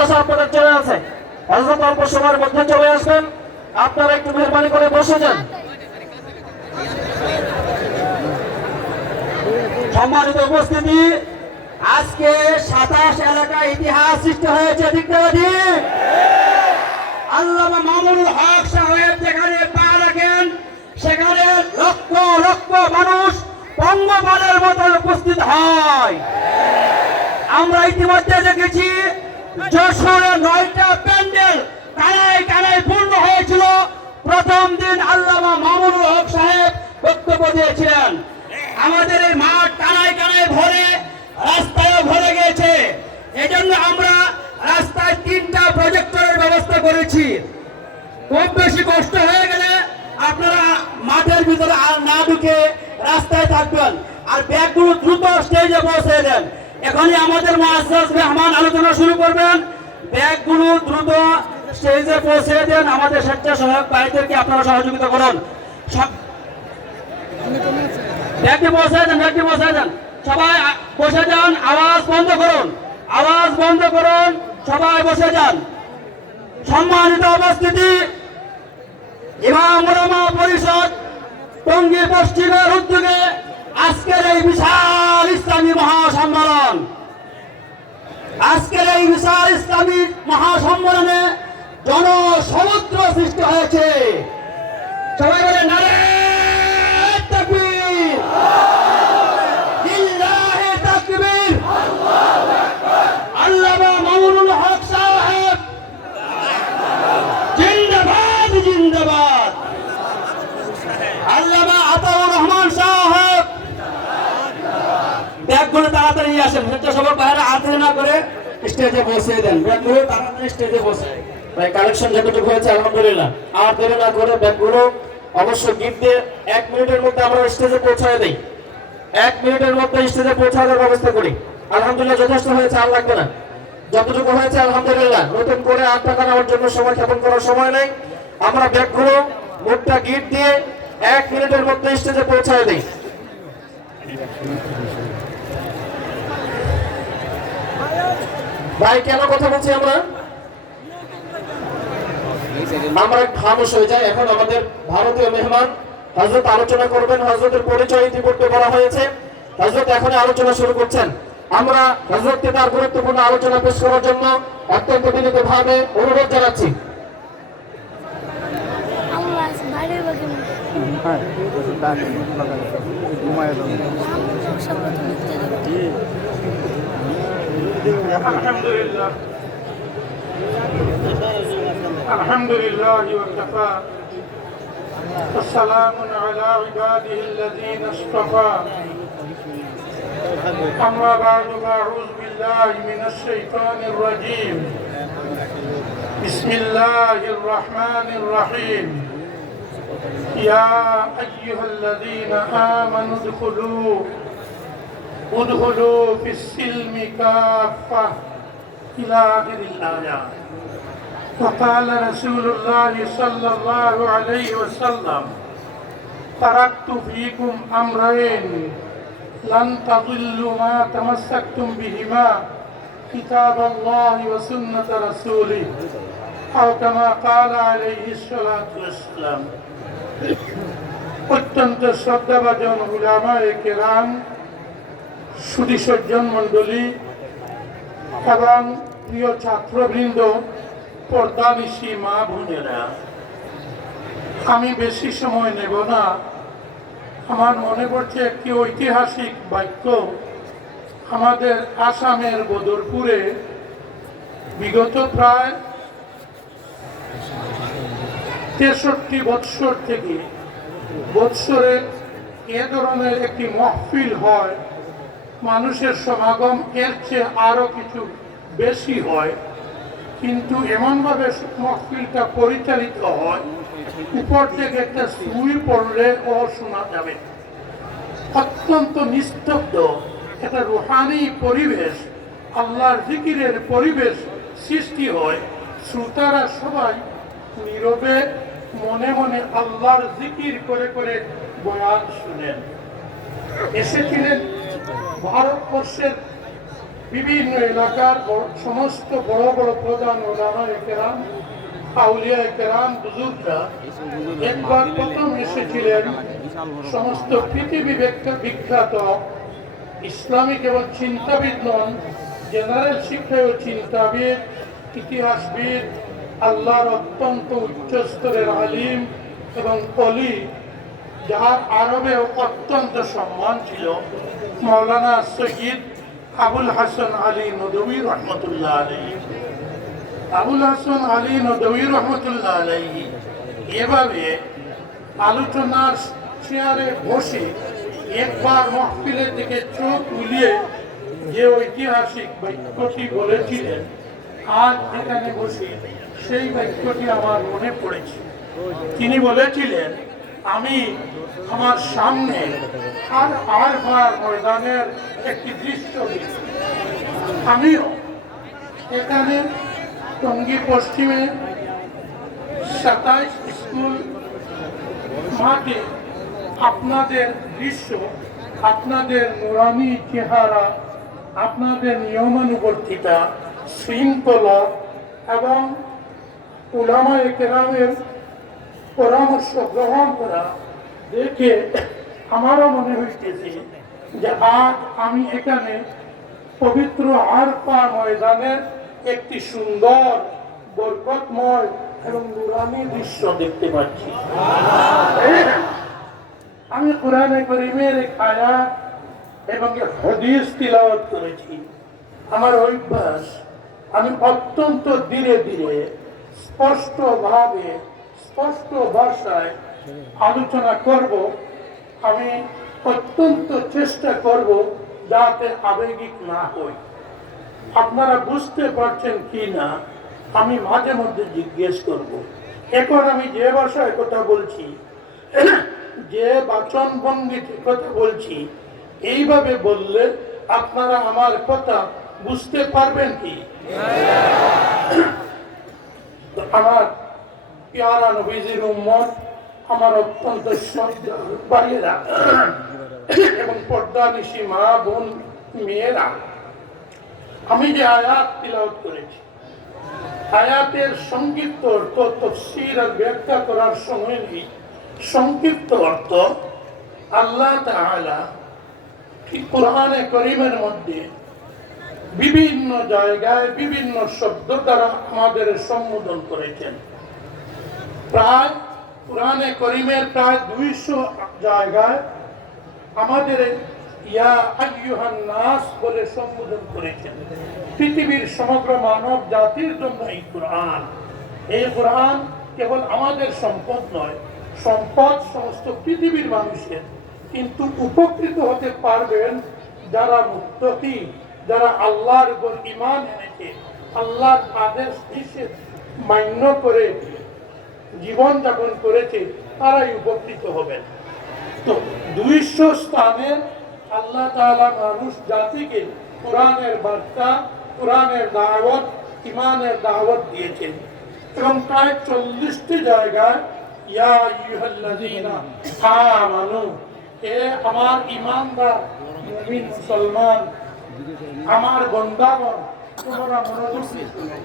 প্রত্যাশা আপনাদের চলে আছে। হযরত অল্প সময়ের মধ্যে চলে আসবেন, আপনারা একটু মেহরবানি করে বসে যান। সম্মানিত উপস্থিতি, আজকে 27 এলাকায় ইতিহাস সৃষ্টি হয়েছে, ঠিক না ঠিক? আল্লামা মামুনুল হক সাহেব যেখানে পা রাখেন সেখানে লক্ষ লক্ষ মানুষ পঙ্গপালের মতো উপস্থিত হয়। আমরা ইতিমধ্যে দেখেছি যশোরে 9টা প্যান্ডেল কানায় কানায় পূর্ণ হয়েছিল। প্রথম দিন আল্লামা মামুনুল হক সাহেব বক্তব্য দিয়েছিলেন। আমাদের এই মাঠ কানায় কানায় ভরে, রাস্তায়ও ভরে গেছে। এজন্য আমরা রাস্তায় 3টা প্রজেক্টরের ব্যবস্থা করেছি। খুব বেশি কষ্ট হয়ে গেলে আপনারা মাঠের ভিতরে আর না ঢুকে রাস্তায় থাকবেন, আর ব্যাগগুলো দ্রুত স্টেজে পৌঁছে দেন। এখনই আমাদের মুআজ্জাজ মেহমান আলোচনা শুরু করবেন। ব্যাগগুলো দ্রুত স্টেজে পৌঁছে দেন। আমাদের স্বেচ্ছাসেবক ভাইদেরকে আপনারা সহযোগিতা করুন। ব্যাগটি পৌঁছে দেন, ব্যাগটি পৌঁছে দেন। সবাই বসে যান, আওয়াজ বন্ধ করুন, আওয়াজ বন্ধ করুন, সবাই বসে যান। সম্মানিত উপস্থিতি, ইমাম উলামা পরিষদ টঙ্গী পশ্চিমের উদ্যোগে আজকের এই বিশাল ইসলামী মহাসম্মেলন, আজকের এই বিশাল ইসলামী মহাসম্মেলনে জনসমুদ্র সৃষ্টি হয়েছে। সবাই বলে নারে তাকবীর, লিল্লাহি তাকবীর, আল্লামা মামুনুল হক সাহেব জিন্দাবাদ, জিন্দাবাদ। আল্লামা আতাউর রহমান সাহেব, ব্যাগগুলো তাড়াতাড়ি নিয়ে আসেন। স্বেচ্ছাসেবক ভাইরা আতরে না করে স্টেজে বসে দেন। ব্যাগগুলো তাড়াতাড়ি স্টেজে বসে, ভাই কালেকশন যতটুকু হয়েছে আলহামদুলিল্লাহ। আর দেরি না করে ব্যাগগুলো অবশ্য গিফট দিয়ে 1 মিনিটের মধ্যে আমরা স্টেজে পৌঁছায় দেই। 1 মিনিটের মধ্যে স্টেজে পৌঁছানোর ব্যবস্থা করি। আলহামদুলিল্লাহ যথেষ্ট হয়েছে, আর লাগবে না। যতটুকু হয়েছে আলহামদুলিল্লাহ। নতুন করে আর টাকা নেওয়ার জন্য সময় ক্ষেপণ করার সময় নেই। আমরা ব্যাগগুলো মোটটা গিফট দিয়ে 1 মিনিটের মধ্যে স্টেজে পৌঁছায় দেই। ভাই কেন কথা বলছি আমরা খামোশ হয়ে যাই। এখন আমাদের ভারতীয় মেহমান হযরত আলোচনা করবেন। হযরতের পরিচয় ইতিপূর্বে বলা হয়েছে। হযরত এখন আলোচনা শুরু করছেন। আমরা হযরতকে তার গুরুত্বপূর্ণ আলোচনা পেশ করার জন্য অত্যন্ত বিনীতভাবে অনুরোধ জানাচ্ছি। আলহামদুলিল্লাহ ওয়াকাফা ওয়াসসালামুন আলা ইবাদিহি আল্লাযীনা ইসতাফা আম্মা বা'দু আউযু বিল্লাহি মিনাশ শাইতানির রাজীম বিসমিল্লাহির রাহমানির রাহিম ইয়া আইয়ুহাল্লাযীনা আমানু উদখুলু ফিস-সিলমি কাফা ইলা আখিরিল আয়াত। وقال رسول الله صلى الله عليه وسلم تركت فيكم أمرين لن تضلوا ما تمسكتم بهما كتاب الله وسنة رسوله أو كما قال عليه الصلاة والسلام। অত্যন্ত শ্রদ্ধাভাজন উলামায়ে কেরাম, সুধী সজ্জন মণ্ডলী এবং প্রিয় ছাত্রবৃন্দ, পর্দানিশী মা বোনেরা, আমি বেশি সময় নেব না। আমার মনে পড়ছে একটি ঐতিহাসিক বাক্য। আমাদের আসামের বদরপুরে বিগত প্রায় 63 বৎসর থেকে বৎসরে এ ধরনের একটি মাহফিল হয়। মানুষের সমাগম এর চেয়ে আরো কিছু বেশি হয়, কিন্তু এমনভাবে মাহফিলটা পরিচালিত হয় উপর থেকে একটা সুই পড়লে ও শোনা যাবে। অত্যন্ত নিস্তব্ধ একটা রুহানি পরিবেশ, আল্লাহর জিকিরের পরিবেশ সৃষ্টি হয়। শ্রোতারা সবাই নীরবে মনে মনে আল্লাহর জিকির করে করে বয়ান শুনেন। এসেছিলেন ভারতবর্ষের বিভিন্ন এলাকার সমস্ত বড় বড় প্রধান ওলামায়ে কেরাম, আউলিয়ায়ে কেরাম, বুজুর্গরা একবার প্রথম এসেছিলেন সমস্ত পৃথিবী বিখ্যাত ইসলামিক এবং চিন্তাবিদ নন, জেনারেল শিক্ষায় চিন্তাবিদ, ইতিহাসবিদ, আল্লাহর অত্যন্ত উচ্চস্তরের আলিম এবং অলি, যার আরবে অত্যন্ত সম্মান ছিল, মৌলানা সৈয়দ আবুল হাসান আলী নদভী রহমতুল্লাহ আলাইহি। আবুল হাসান আলী নদভী রহমতুল্লাহ আলাইহি এভাবে আলোচনার চেয়ারে বসে একবার মাহফিলের দিকে চোখ বুলিয়ে যে ঐতিহাসিক বাক্যটি বলেছিলেন, আজ এখানে বসে সেই বাক্যটি আমার মনে পড়েছে। তিনি বলেছিলেন, আমি আমার সামনে আরফার ময়দানের একটি দৃশ্য দেখি। আমিও এখানে টঙ্গী পশ্চিমে 27 স্কুল মাঠে আপনাদের দৃশ্য, আপনাদের নুরানি চেহারা, আপনাদের নিয়মানুবর্তিতা, শৃঙ্খলা এবং উলামায়ে কেরামের পরামর্শ গ্রহণ করা দেখে আমারও মনে হইতেছে যে আজ আমি এখানে পবিত্র আরফা ময়দানের একটি সুন্দর, বরকতময় এবং নুরানি দৃশ্য দেখতে পাচ্ছি। আমি কোরআনে কারীমের এক আয়াত এবং এক হাদিস তিলাওয়াত করেছি। আমার অভ্যাস, আমি অত্যন্ত ধীরে ধীরে স্পষ্টভাবে, স্পষ্ট ভাষায় আলোচনা করব। আমি অত্যন্ত চেষ্টা করব যাতে আবেগিক না হই। আপনারা বুঝতে পারছেন কি না আমি মাঝে মধ্যে জিজ্ঞেস করব। এখন আমি যে ভাষায় কথা বলছি, যে বাচন ভঙ্গিতে কথা বলছি, এইভাবে বললে আপনারা আমার কথা বুঝতে পারবেন কি? আমার প্যারা নবীজির উম্মত, আমার অত্যন্ত শ্রদ্ধার ভাইয়েরা এবং পর্দানিশী মা বোন মেয়েরা, আমি যে আয়াত তিলাওয়াত করেছি, আয়াতের সংক্ষিপ্ত অর্থ তাফসীর আর ব্যাখ্যা করার সময় নেই। সংক্ষিপ্ত অর্থ, আল্লাহ তাআলা কোরআনে কারীমের মধ্যে বিভিন্ন জায়গায় বিভিন্ন শব্দ দ্বারা আমাদের সম্বোধন করেছেন। প্রায় কোরআনে কারীমের প্রায় 200 জায়গায় আমাদের ইয়া আইয়ুহান নাস বলে সম্বোধন করেছেন। পৃথিবীর সমগ্র মানব জাতির জন্য এই কোরআন কেবল আমাদের সম্পদ নয়, সম্পদ সমস্ত পৃথিবীর মানুষের। কিন্তু উপকৃত হতে পারবেন যারা মুত্তাকি, যারা আল্লাহর উপর ঈমান এনেছে, আল্লাহর আদেশ নিষেধ মান্য করে জীবন যাপন করেছে, তারাই উপকৃত হবেন। তো 200 স্থানে আল্লাহ তাআলা মানুষ জাতিকে কোরআনের বার্তা, কোরআনের দাওয়াত, ঈমানের দাওয়াত দিয়েছেন। এবং প্রায় 40টি জায়গায় ইয়া আইয়ুহাল্লাযীনা আমানু, হে আমার ঈমানদার মুমিন মুসলমান, আমার বান্দাগণ, তোমরা মনোযোগ দিয়ে শুনো।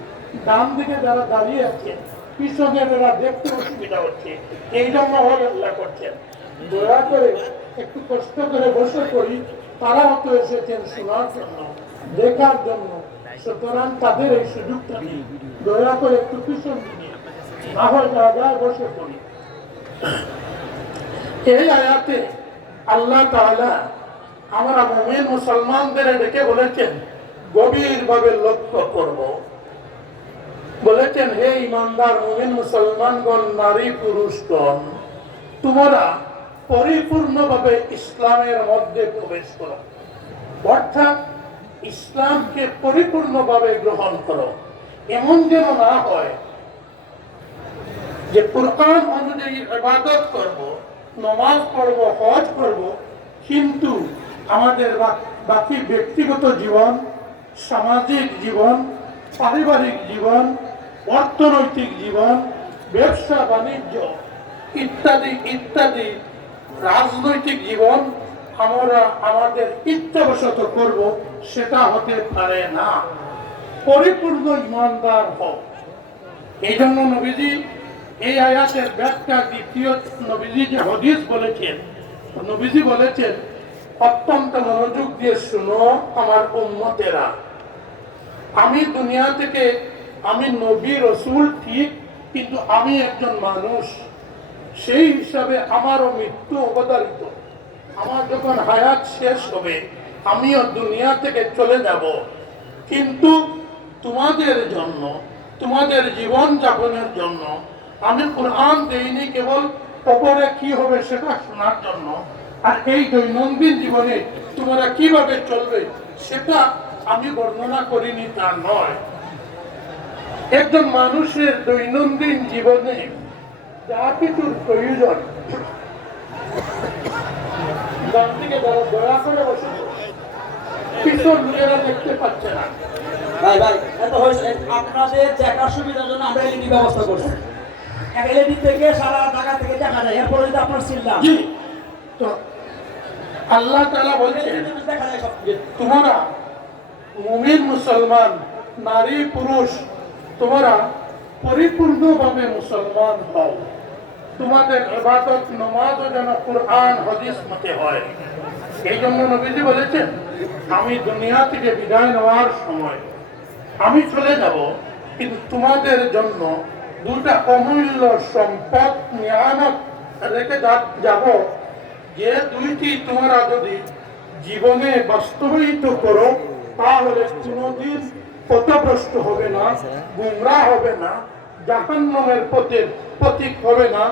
ডান দিকে যারা দাঁড়িয়ে আছে, পিছনে যারা দেখতে অসুবিধা হচ্ছে, এই জন্য আল্লাহ করছেন। দয়া করে একটু কষ্ট করে বসে করি, তারা হয়তো এসেছেন শোনার জন্য, দেখার জন্য, সুতরাং তাদের এই সুযোগটা নেই। দয়া করে একটু পিছন দিকে না হয় জায়গায় বসে পড়ি। এই আয়াতে আল্লাহ তাআলা আমরা মুমিন মুসলমানদের ডেকে বলেছেন, গভীরভাবে লক্ষ্য করব। বলেছেন, হে ইমানদার মুমিন মুসলমানগণ, নারী পুরুষগণ, তোমরা পরিপূর্ণভাবে ইসলামের মধ্যে প্রবেশ করো। অর্থাৎ ইসলামকে পরিপূর্ণভাবে গ্রহণ করো। এমন যেন না হয় যে কুরআন অনুযায়ী ইবাদত করব, নামাজ পড়ব, হজ করব, কিন্তু আমাদের বাকি ব্যক্তিগত জীবন, সামাজিক জীবন, পারিবারিক জীবন, অর্থনৈতিক জীবন, ব্যবসা বাণিজ্য ইত্যাদি ইত্যাদি, রাজনৈতিক জীবন আমরা আমাদের ইচ্ছাবশত করব, সেটা হতে পারে না। পরিপূর্ণ ইমানদার হোক। এই জন্য নবীজি এই আয়াতের ব্যাখ্যা দ্বিতীয় নবীজি যে হাদিস বলেছেন, নবীজি বলেছেন অত্যন্ত মনোযোগ দিয়ে শুনো আমার উম্মতেরা, আমি দুনিয়া থেকে, আমি নবী রসুল ঠিক, কিন্তু আমি একজন মানুষ, সেই হিসাবে আমারও মৃত্যু অবধারিত। আমার যখন হায়াত শেষ হবে আমিও দুনিয়া থেকে চলে যাব, কিন্তু তোমাদের জন্য, তোমাদের জীবন যাপনের জন্য আমি কোরআন দেইনি কেবল কবরে কি হবে সেটা শোনার জন্য, আর এই দৈনন্দিন জীবনে তোমরা কিভাবে চলবে সেটা আমি বর্ণনা করিনি তা নয়। একজন মানুষের দৈনন্দিন জীবনে যা কিছুর প্রয়োজন, ডান দিকে যারা দয়া করে বসে পিছন লোকেরা দেখতে পাচ্ছে না। ভাই ভাই এত হয়েছে, আপনাদের দেখার সুবিধার জন্য আমরা এলইডি ব্যবস্থা করছি। এলইডি থেকে সারা ঢাকা থেকে দেখা যায়, এরপরে যদি আপনার চিল্লা জি, তো আল্লাহ তাআলা বলছেন দেখা যায় সব কিছু। তোমরা মুমিন মুসলমান নারী পুরুষ তোমরা পরিপূর্ণভাবে মুসলমান হও। তোমাদের ইবাদত নামাজও যেন কোরআন হাদিস মতে হয়। এই জন্য নবীজি বলেছেন আমি দুনিয়া থেকে বিদায় নেওয়ার সময় আমি চলে যাব, কিন্তু তোমাদের জন্য দুটা অমূল্য সম্পদ নিয়ামত রেখে যাব, যে দুইটি তোমরা যদি জীবনে বাস্তবায়িত করো তাহলে কোনোদিন পথভ্রষ্ট হবে না, গুমরাহ হবে না, জাহান্নামের পথের পথিক হবে না।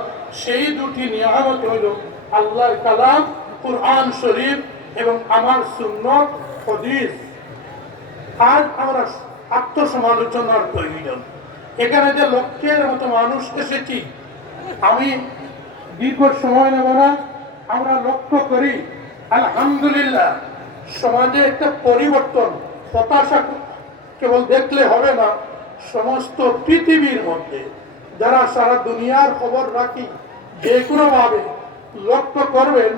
সেই দুটি নিয়ামত হইল আল্লাহর কালাম কুরআন শরীফ এবং আমার সুন্নাত হাদিস। আজ আমরা আত্মসমালোচনার প্রয়োজন। এখানে যে লক্ষের মতো মানুষ এসেছি, আমি দীর্ঘ সময় নেব না, আমরা লক্ষ্য করি আলহামদুলিল্লাহ সমাজে একটা পরিবর্তন। হতাশা কেবল দেখলে হবে না, সমস্ত পৃথিবীর মধ্যে যারা সারা দুনিয়ার খবর রাখি যে কোনোভাবে লক্ষ্য করবেন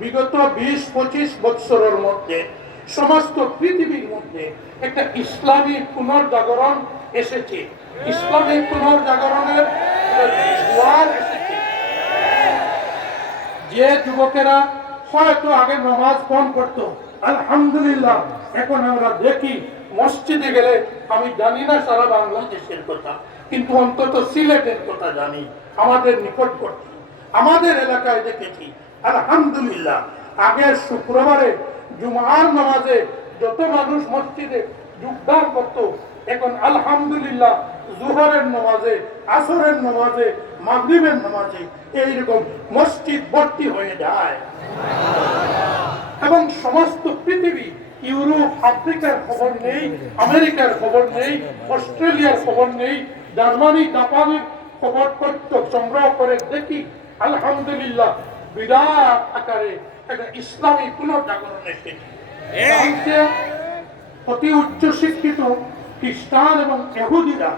বিগত 20-25 বৎসরের মধ্যে সমস্ত পৃথিবীর মধ্যে একটা ইসলামী পুনর্জাগরণ এসেছে। ইসলামী পুনর্জাগরণের জোয়ার এসেছে। যে যুবকেরা হয়তো আগে নামাজ কম করতো, আলহামদুলিল্লাহ এখন আমরা দেখি মসজিদে গেলে, আমি জানি না সারা বাংলাদেশের কথা, কিন্তু অন্তত সিলেটের কথা জানি, আমাদের নিকটবর্তী আমাদের এলাকায় দেখেছি আলহামদুলিল্লাহ। আগে শুক্রবারে জুমার নামাজে যত মানুষ মসজিদে যোগদান করত, এখন আলহামদুলিল্লাহ জোহরের নামাজে, আসরের নামাজে, মাগরিবের নামাজে এইরকম মসজিদ ভর্তি হয়ে যায়। এবং সমস্ত পৃথিবী, ইউরোপ আফ্রিকার খবর নেই, আমেরিকার খবর নেই, অস্ট্রেলিয়ার খবর নেই, জার্মানি জাপানের খবর তথ্য সংগ্রহ করে দেখি আলহামদুলিল্লাহ বিরাট আকারে একটা ইসলামী পুনর্জাগরণ এসেছে। অতি উচ্চ শিক্ষিত খ্রিস্টান এবং ইহুদিরা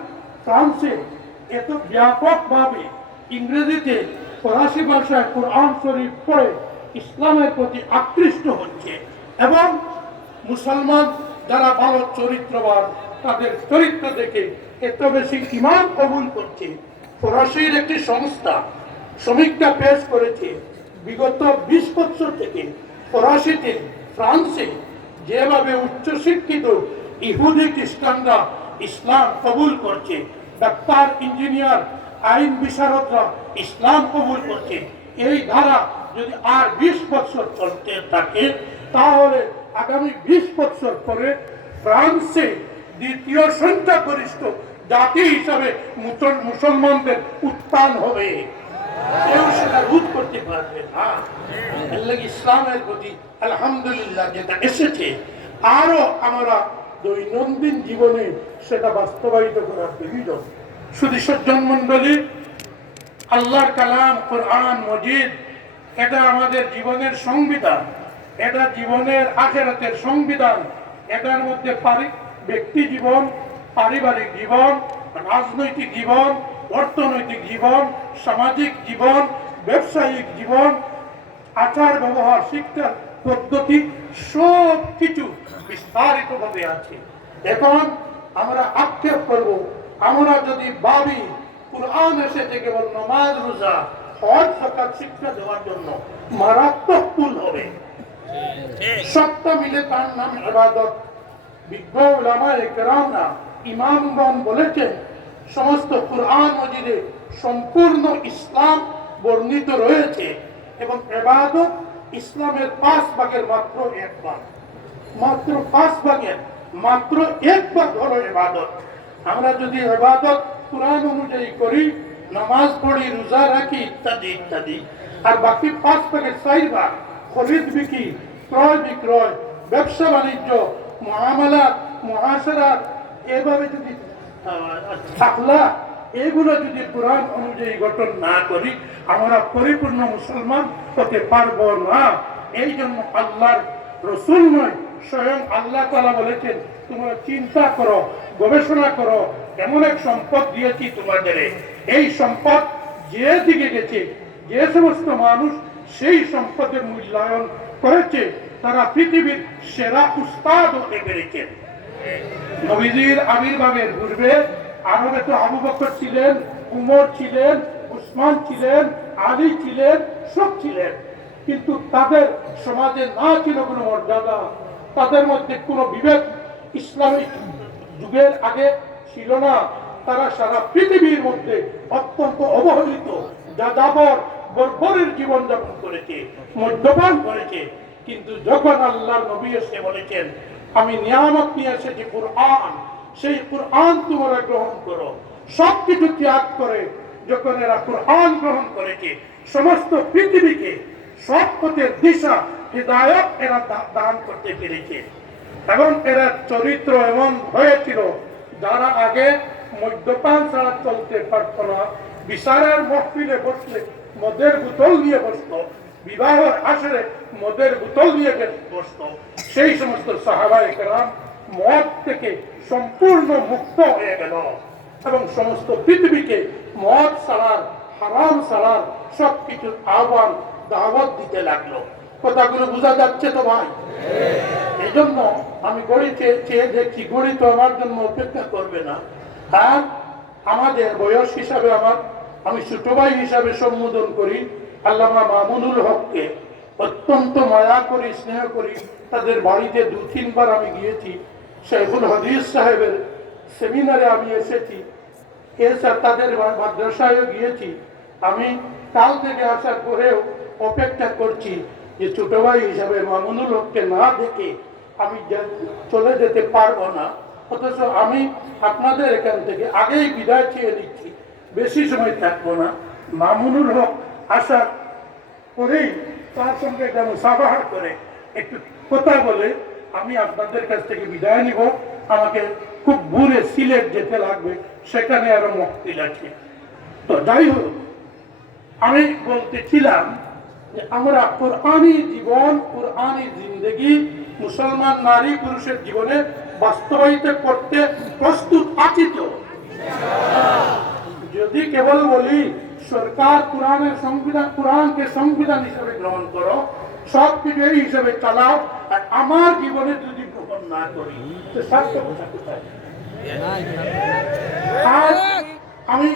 ফ্রান্সে এত ব্যাপকভাবে ইংরেজিতে, ফরাসি ভাষায় কোরআন শরীফ পড়ে ইসলামের প্রতি আকৃষ্ট হচ্ছে, এবং মুসলমান যারা ভালো চরিত্রবান তাদের চরিত্র দেখে এত বেশি ঈমান কবুল করছে। ফরাসির একটি সংস্থা সমীক্ষা পেশ করেছে, বিগত 20 বছর থেকে ফরাসিতে, ফ্রান্সে যেভাবে উচ্চশিক্ষিত ইহুদি খ্রিস্টানরা ইসলাম কবুল করছে, ডাক্তার, ইঞ্জিনিয়ার, আইন বিশারদরা ইসলাম কবুল করছে, এই ধারা যদি আর 20 বছর চলতে থাকে তাহলে আগামী 20 বছর পরে ফ্রান্সে দ্বিতীয় সংখ্যাগরিষ্ঠ জাতি হিসাবে মুসলমানদের উত্থান হবে। কেউ সেটা রোধ করতে পারবে না। ইসলামের প্রতি আলহামদুলিল্লাহ যেটা এসেছে, আরো আমরা দৈনন্দিন জীবনে সেটা বাস্তবায়িত করার প্রয়োজন। শুধু সজ্জন মন্ডলী, আল্লাহর কালাম কোরআন মজিদ এটা আমাদের জীবনের সংবিধান, এটা জীবনের আখিরাতের সংবিধান। এটার মধ্যে ব্যক্তি জীবন, পারিবারিক জীবন, রাজনৈতিক জীবন, অর্থনৈতিক জীবন, সামাজিক জীবন, ব্যবসায়িক জীবন, আচার ব্যবহার, শিক্ষা পদ্ধতি সব কিছু বিস্তারিতভাবে আছে। এখন আমরা আক্ষেপ করব, আমরা যদি ভাবি কুরআন এসেছে কেবল নামাজ রোজা হজ যাকাত শিক্ষা দেওয়ার জন্য, মারাত্মক ভুল হবে। সবটা মিলে তার নাম ইবাদত। বিজ্ঞ উলামায়ে কেরামরা ইমামগণ বলেছেন, সমস্ত কুরআন মজিদে সম্পূর্ণ ইসলাম বর্ণিত রয়েছে এবং ইবাদত ইসলামের 5 ভাগের মাত্র 1 ভাগ, মাত্র 5 ভাগের মাত্র 1 ভাগ হলো ইবাদত। আমরা যদি ইবাদত কুরআন অনুযায়ী করি, নামাজ পড়ি, রোজা রাখি ইত্যাদি ইত্যাদি, আর বাকি 5 ভাগের 4 ভাগ খরিদ বিক্রি, ক্রয় বিক্রয়, ব্যবসা বাণিজ্য, মুআমালাত, মুআশারাত, এভাবে যদি থাকলা, এগুলো যদি কোরআন অনুযায়ী গঠন না করি, আমরা পরিপূর্ণ মুসলমান হতে পারবো না। এই জন্য আল্লাহর রসুল নয়, স্বয়ং আল্লাহ তাআলা বলেছেন, তোমরা চিন্তা করো, গবেষণা করো, এমন এক সম্পদ দিয়েছি তোমাদের, এই সম্পদ যে দিকে গেছে, যে সমস্ত মানুষ সেই সম্পদের মূল্যায়ন করেছে, তারা পৃথিবীর সেরা উস্তাদ হতে পেরেছেন। নবীজির আবির্ভাবের পূর্বে আরবে তো আবু বকর ছিলেন, উমর ছিলেন, উসমান ছিলেন, আলী ছিলেন, সব ছিলেন, কিন্তু তাদের সমাজে না ছিল কোনো মর্যাদা, তাদের মধ্যে কোনো বিবেক ইসলামিক যুগের আগে ছিল না। তারা সারা পৃথিবীর মধ্যে অত্যন্ত অবহেলিত, যাযাবর বর্বরের জীবনযাপন করেছে, মদ্যপান করেছে। কিন্তু যখন আল্লাহর নবী এসে বলেছেন, আমি নিয়ামত নিয়ে এসেছি কুরআন, সেই কুরআন তোমরা গ্রহণ করো, সবকিছু ত্যাগ করে যখন এরা কুরআন গ্রহণ করেছে, সমস্ত পৃথিবীকে সৎ পথের দিশা, হিদায়াত এরা দান করতে পেরেছে। এবং এরা চরিত্র এমন হয়েছিল, যারা আগে মদ্যপান ছাড়া চলতে পারত না, বিচারের মহফিলে বসলে মদের বোতল নিয়ে বসত, বিবাহের আসরে মদের বোতল নিয়ে বসত, সেই সমস্ত সাহাবায়ে কেরাম মদ থেকে সম্পূর্ণ মুক্ত হয়ে গেল এবং সমস্ত পৃথিবীকে মদ ছাড়ার, হারাম ছাড়ার সবকিছুর আহ্বান, দাওয়াত দিতে লাগলো। কথাগুলো বোঝা যাচ্ছে তো ভাই? এই জন্য আমি গড়ি চেয়ে দেখছি, গড়ি তো আমার জন্য অপেক্ষা করবে না। হ্যাঁ, আমাদের বয়স হিসাবে আমি ছোট ভাই হিসাবে সম্বোধন করি আল্লামা মামুনুল হককে, অত্যন্ত মায়া করি, স্নেহ করি। তাদের বাড়িতে 2-3 বার আমি গিয়েছি, শাইখুল হাদিস সাহেবের সেমিনারে আমি এসেছি, এছাড়া তাদের মাদ্রাসায়ও গিয়েছি। আমি কাল থেকে আসার পরেও অপেক্ষা করছি যে ছোট ভাই হিসাবে মামুনুল হককে না দেখে আমি চলে যেতে পারবো না। অথচ আমি আপনাদের এখান থেকে আগেই বিদায় চেয়ে নিচ্ছি, বেশি সময় থাকবো না। মামুনুল হক আসার পরেই তার সঙ্গে একটা মুসাফাহা করে একটু কথা বলে আমি আপনাদের কাছ থেকে বিদায় নিব। আমাকে খুব দূরে সিলেট যেতে লাগবে, সেখানে আরো মহফিল আছে। তো যাই হোক, আমি বলতেছিলাম যে আমরা কোরআনী জীবন, কোরআনী জিন্দেগি মুসলমান নারী পুরুষের জীবনে বাস্তবায়িত করতে প্রস্তুত আছি তো? যদি কেবল বলি সরকার কোরআনের সংবিধান, কোরআনকে সংবিধান হিসেবে গ্রহণ করো, সব কিছু এই হিসেবে চালাও, আর আমার জীবনে যদি গ্রহণ না করি, সার্থকতা কোথায়? আজ আমি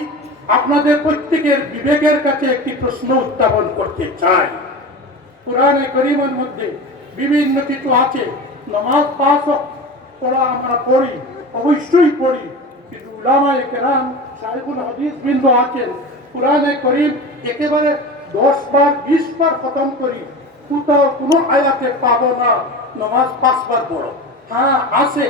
আপনাদের প্রত্যেকের বিবেকের কাছে একটি প্রশ্ন উত্থাপন করতে চাই। কোরআনে কারীমের মধ্যে বিভিন্ন কিছু আছে, নামাজ 5 ওয়াক্ত পড়া আমরা পড়ি, অবশ্যই পড়ি, কিন্তু উলামায়ে কেরাম, শাইখুল হাদিস বৃন্দ আছেন, কোরআনে কারীম একেবারে 10 বার 20 বার খতম করি, কোথাও কোনো আয়াতে পাবো না নামাজ 5 বার পড়ো। হ্যাঁ, আছে,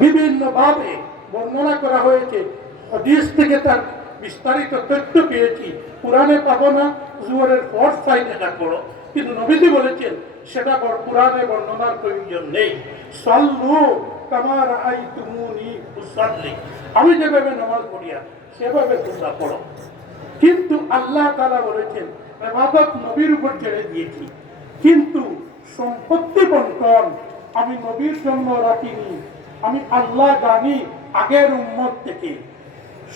বিভিন্নভাবে বর্ণনা করা হয়েছে, হাদিস থেকে তার বিস্তারিত তথ্য পেয়েছি। কোরআনে পাবো না, জোহরের ফরজ সাইডে না পড়ো, কিন্তু নবীজি বলেছেন সেটা কোরআনে বর্ণনার প্রয়োজন নেই। সাল্লু কামা রাআইতুমুনি উসাল্লি, আমি যেভাবে নামাজ পড়িয়া সেভাবে তোমরা পড়ো। কিন্তু আল্লাহ তাআলা বলেছেন ইবাদত নবীর উপর ছেড়ে দিয়েছি, কিন্তু সম্পত্তি বন্টন আমি নবীর জন্য রাখিনি। আমি আল্লাহ জানি আগের উম্মত থেকে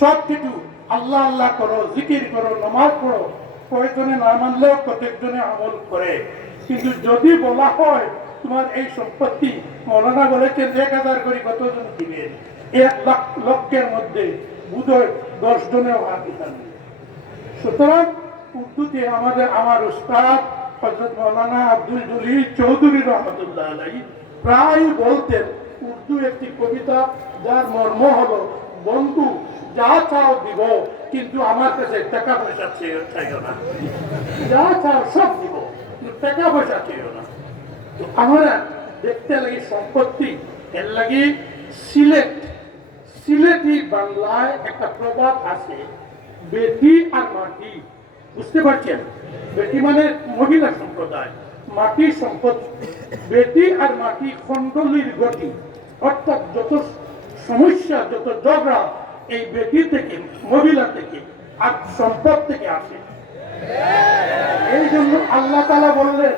সব কিছু আল্লাহ আল্লাহ করো, জিকির করো, নামাজ পড়ো, কয়েকজনে না মানলেও প্রত্যেকজনে আমল করে। কিন্তু যদি বলা হয় তোমার এই সম্পত্তি, মৌলানা বলেছেন 1000 করে কতজন দিবেন, 1 লক্ষের মধ্যে বোধহয় 10 জনেও হাত দিতেন। সুতরাং উর্দুতে আমার উস্তাদ হযরত মৌলানা আব্দুল জলিল চৌধুরী রহমতুল্লাহ আলাইহি প্রায় বলতেন, উর্দু একটি কবিতা যার মর্ম হলো, বন্ধু যা চাও দিব, কিন্তু আমার কাছে টাকা পয়সা চাইও না। যা চাও সব দিব, কিন্তু টাকা পয়সা চাইও না। তো আমরা দেখতে লাগি সম্পত্তি এর লাগি সিলেটি বাংলায় একটা প্রবাদ আছে, বেটি আর মাটি। বুঝতে পারছেন? বেটি মানে মহিলা সম্প্রদায়, মাটি সম্পত্তি। বেটি আর মাটি খণ্ডলির গতি, অর্থাৎ যত সমস্যা, যত ঝগড়া এই বেটি থেকে, মহিলা থেকে আর সম্পদ থেকে আসে। এই জন্য আল্লাহ তাআলা বললেন,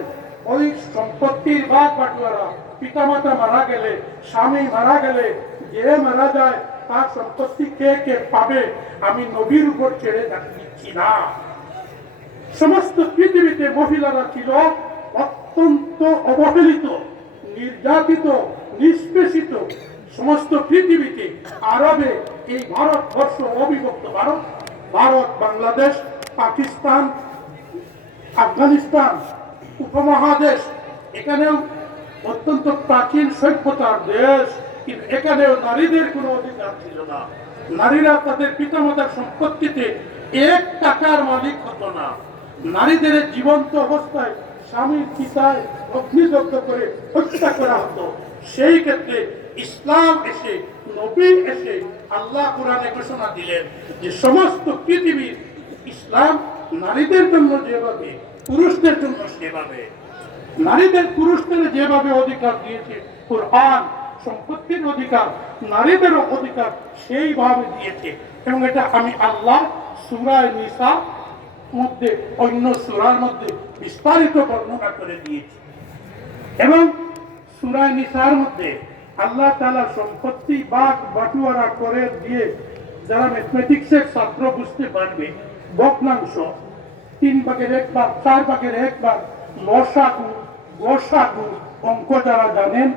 ওই সম্পত্তির ভাগ বাটোয়ারা, পিতামাতা মারা গেলে, স্বামী মারা গেলে, যে মারা যায় তার সম্পত্তি কে কে পাবে আমি নবীর উপর ছেড়ে দিচ্ছি না। সমস্ত পৃথিবীতে মহিলারা ছিল অত্যন্ত অবহেলিত, নির্যাতিত, নিষ্পেষিত। সমস্ত পৃথিবীতে, আরবে, এই ভারতবর্ষ অবিভক্ত ভারত, বাংলাদেশ, পাকিস্তান, আফগানিস্তান উপমহাদেশ, এখানেও অত্যন্ত প্রাচীন সভ্যতার দেশ, কিন্তু এখানেও নারীদের কোনো অধিকার ছিল না। নারীরা তাদের পিতামাতার সম্পত্তিতে 1 টাকার মালিক হতো না। নারীদের জীবন্ত অবস্থায় স্বামীর পিতায় অগ্নিদগ্ধ করে হত্যা করা হতো। সেই ক্ষেত্রে ইসলাম এসে, নবী এসে আল্লাহ কোরআনে ঘোষণা দিলেন যে সমস্ত পৃথিবীর ইসলাম নারীদের জন্য যেভাবে, পুরুষদের জন্য সেভাবে, নারীদের পুরুষদের যেভাবে অধিকার দিয়েছে কোরআন, সম্পত্তির অধিকার, নারীদেরও অধিকার সেইভাবে দিয়েছে। এবং এটা আমি আল্লাহ সূরা নিসা মধ্যে, অন্য সূরার মধ্যে বিস্তারিত বর্ণনা করে দিয়েছি। এবং সূরা নিসার মধ্যে আল্লাহ তাআলা সম্পত্তি ভাগ বাটোয়ারা করে দিয়ে, যারা ম্যাথমেটিক্সের ছাত্র বুঝতে পারবে, ভগ্নাংশ 3 ভাগের 1 ভাগ, 4 ভাগের 1 ভাগ, লসাগু, গসাগু অঙ্ক যারা জানেন,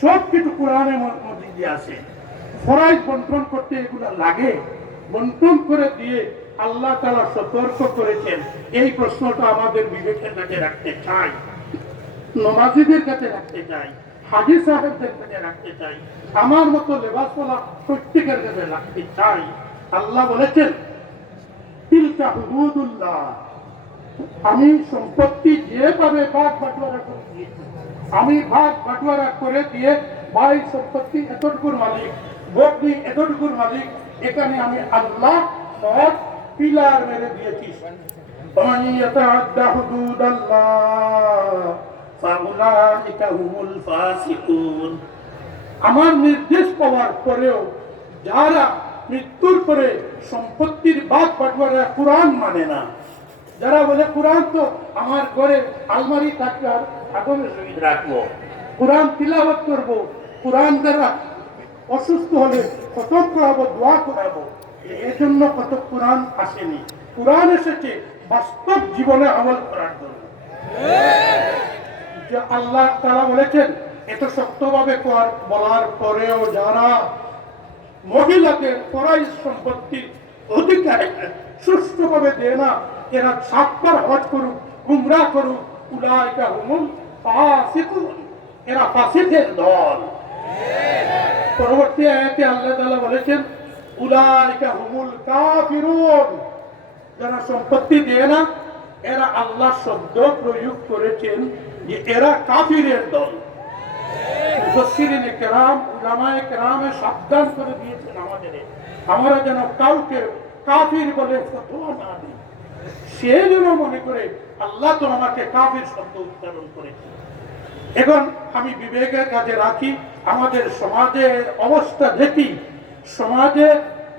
সব কিছু কোরআনের মধ্যে আছে। ফরাইজ বন্টন করতে এগুলা লাগে, বন্টন করে দিয়ে আল্লাহ তাআলা সতর্ক করেছেন। এই প্রশ্নটা আমাদের বিবেকের কাছে রাখতে চাই, নমাজিদের কাছে রাখতে চাই, হাজী সাহেবদের কাছে রাখতে চাই, আমার মতো লেবাসওয়ালা প্রত্যেকের কাছে রাখতে চাই। আল্লাহ বলেছেন, তিলকা হুদুদুল্লাহ, আমি সম্পত্তি যেভাবে ভাগ বাটোয়ারা করে দিয়েছি, আমি ভাগ বাটোয়ারা করে দিয়ে ভাই সম্পত্তি এতটুকুর মালিক, বকরি এতটুকুর মালিক, এখানে আমি আল্লাহ সব পিলার মেরে দিয়েছি। আমার নির্দেশ পাওয়ার পরেও যারা মৃত্যুর পরে সম্পত্তির ভাগ বাটোয়ারা কোরআন মানে না, যারা বলে কোরআন তো আমার ঘরে আলমারি থাকবে আর আগুনের সহিত রাখবো, কোরআন তিলাওয়াত করবো, কোরআন দ্বারা অসুস্থ হলে খতম করাবো, দোয়া করাবো, এর জন্য কত কোরআন আসেনি। কোরআন এসেছে বাস্তব জীবনে আমল করার জন্য। যে আল্লাহ তাআলা বলেছেন, এত শক্তভাবে বলার পরেও যারা মহিলাদের পরাই সম্পত্তির অধিকার সুষ্ঠুভাবে দেয় না, এরা 7 বার হজ করুক, উমরা করুক, উলাইকা হুমুল ফাসিকুন, এরা ফাসিকের দল। পরবর্তী আয়াতে আল্লাহ তাআলা বলেছেন, উলাইকা হুমুল কাফিরুন, যারা সম্পত্তি দেয় না, এরা আল্লাহ শব্দ প্রয়োগ করেছেন যে এরা কাফিরের দল। মুফাসসিরিনে কেরাম, উলামায়ে কেরামে সাবধান করে দিয়েছেন আমাদের, আমরা যেন কাউকে কাফির বলে ফতোয়া না দিই। সে যেন মনে করে আল্লাহ তো আমাকে কাফির শব্দ উচ্চারণ করেছে। এখন আমি বিবেকের কাছে রাখি, আমাদের সমাজের অবস্থা দেখি, সমাজে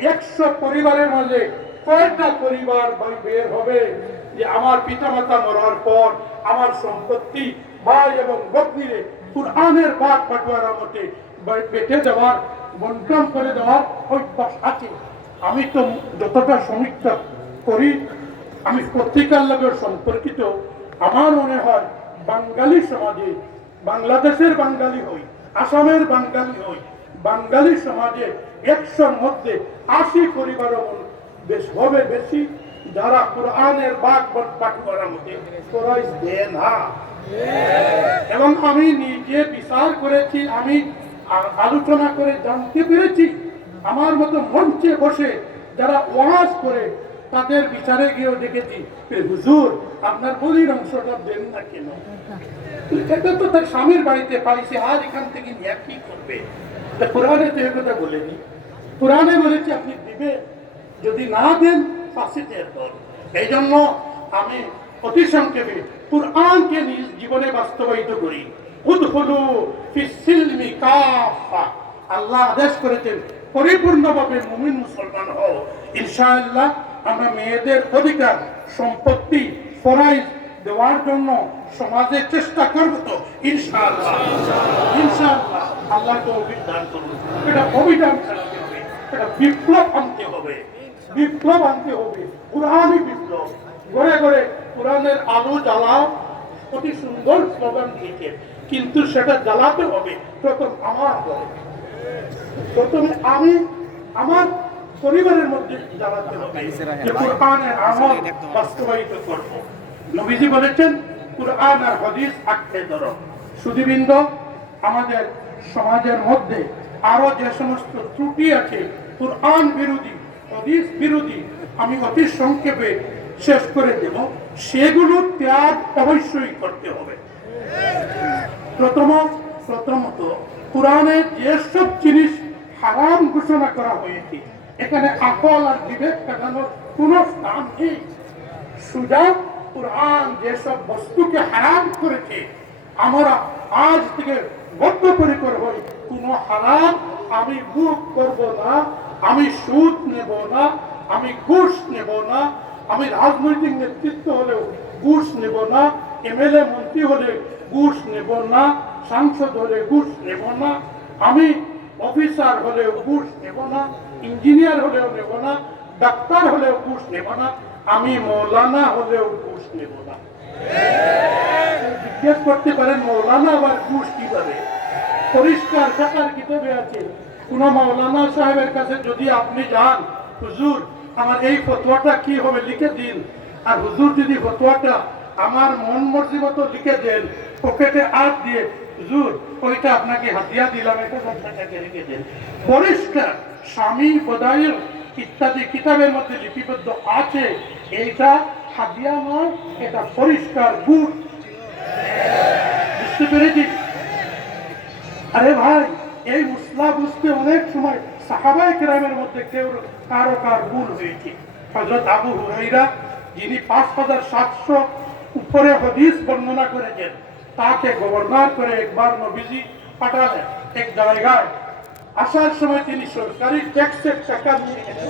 100 পরিবারের মাঝে কয়টা পরিবার বের হবে যে আমার পিতামাতা মরার পর আমার সম্পত্তি ভাই এবং বকরিরে কুরআনের ভাগ বাটোয়ারা মতে বেটে দেওয়ার, বন্টন করে দেওয়ার অভ্যাস আছে। আমি তো যতটা সমীক্ষা করি আমি পত্রিকার লগে সম্পর্কিত, আমার মনে হয় বাঙালি সমাজে, বাংলাদেশের বাঙালি হই, আসামের বাঙালি হই, বাঙালি সমাজে 100-র মধ্যে 80 পরিবারও বেশ হবে বেশি যারা কোরআনের বাটুয়ারার মধ্যে ফরজ দেয় না। এবং আমি নিজে বিচার করেছি, আমি আলোচনা করে জানতে পেরেছি, আমার মতো মঞ্চে বসে যারা ওয়াজ করে তাদের বিচারে গিয়েও দেখেছি, হুজুর আপনার বলির অংশটা দেন না কেন? এটা তো তার স্বামীর বাড়িতে পাইছে, আর এখান থেকে নিয়ে কি করবে? কোরআনে তো এ কথা বলেনি। কোরআনে বলেছে আপনি দিবে, যদি না দেন ফাঁসিতে দল। এই জন্য আমি অতি সংক্ষেপে কোরআনকে নিজ জীবনে বাস্তবায়িত করি। উদখুলু ফিস সিলমি কাফা, আল্লাহ আদেশ করেছেন পরিপূর্ণভাবে মুমিন মুসলমান হও। ইনশাআল্লাহ আমরা মেয়েদের অধিকার, সম্পত্তি, ফরজ দেওয়ার জন্য সমাজে চেষ্টা করব তো ইনশাআল্লাহ। ইনশাআল্লাহ আল্লাহ তৌফিক দান করুন। এটা অভিযান চালাতে হবে, এটা বিপ্লব আনতে হবে, বিপ্লব আনতে হবে, কোরআনই বিপ্লব। ঘরে ঘরে কোরআনের আলো জ্বালাও, অতি সুন্দর স্লোগান দিয়েছে, কিন্তু সেটা জ্বালাতে হবে প্রথম আমার ঘরে, প্রথমে আমি আমার পরিবারের মধ্যে জ্বালাতে হবে যে কোরআনের আমল বাস্তবায়িত করব। নবীজি বলেছেন কোরআন আর হাদিস আঁকড়ে ধরো। সুধীবৃন্দ, আমাদের সমাজের মধ্যে আরো যে সমস্ত ত্রুটি আছে, কোরআন বিরোধী, হাদিস বিরোধী, আমি অতি সংক্ষেপে শেষ করে দেব। সেগুলো ত্যাগ অবশ্যই করতে হবে। প্রথমত কোরআনে যেসব জিনিস হারাম ঘোষণা করা হয়েছে, এখানে আকল আর বিবেক কাটানোর কোন স্থান নেই। সুজা কোরআন যেসব বস্তুকে হারাম করেছে, আমরা আজ থেকে বদ্ধপরিকর হই, কোন হারাম আমি ভোগ করব না, আমি সুদ নেব না, আমি ঘুষ নেব না, আমি রাজনৈতিক নেতৃত্ব হলেও ঘুষ নেব না, এমএলএ মন্ত্রী হলে ঘুষ নেব না, সাংসদ হলে ঘুষ নেব না, আমি অফিসার হলেও ঘুষ নেব না, ইঞ্জিনিয়ার হলেও নেব না, ডাক্তার হলেও ঘুষ নেব না, আমি মৌলানা হলেও ঘুষ নেব না। জিজ্ঞেস করতে পারেন মৌলানা আবার ঘুষ কিভাবে? পরিষ্কার টাকার কিতাবে আছে। কোন মৌলানা সাহেবের কাছে যদি আপনি যান, হুজুর আমার এই ফতোয়াটা কি হবে লিখে দিন, আর হুজুর যদি ফতোয়াটা আমার মন মর্জি মতো লিখে দেন, পকেটে হাত দিয়ে হুজুর ওইটা আপনাকে হাতিয়া দিলাম, এটা টাকাকে রেখে দেন, পরিষ্কার স্বামী ফদাইল ইত্যাদি কিতাবের মধ্যে লিপিবদ্ধ আছে, এইটা হাদিয়া নয়, এটা পরিষ্কার গুড়। বুঝতে পেরেছি? আরে ভাই, এই মশলা বুঝতে অনেক সময় সাহাবায়ে কেরামের মধ্যে কেউ কারো ভুল হয়েছে। হযরত আবু হুরায়রা, যিনি 5700 উপরে হাদিস বর্ণনা করেছেন, তাকে গভর্নর করে একবার নবীজি পাঠালেন এক জায়গায়। আসার সময় তিনি সরকারি ট্যাক্সের টাকা নিয়ে গেলেন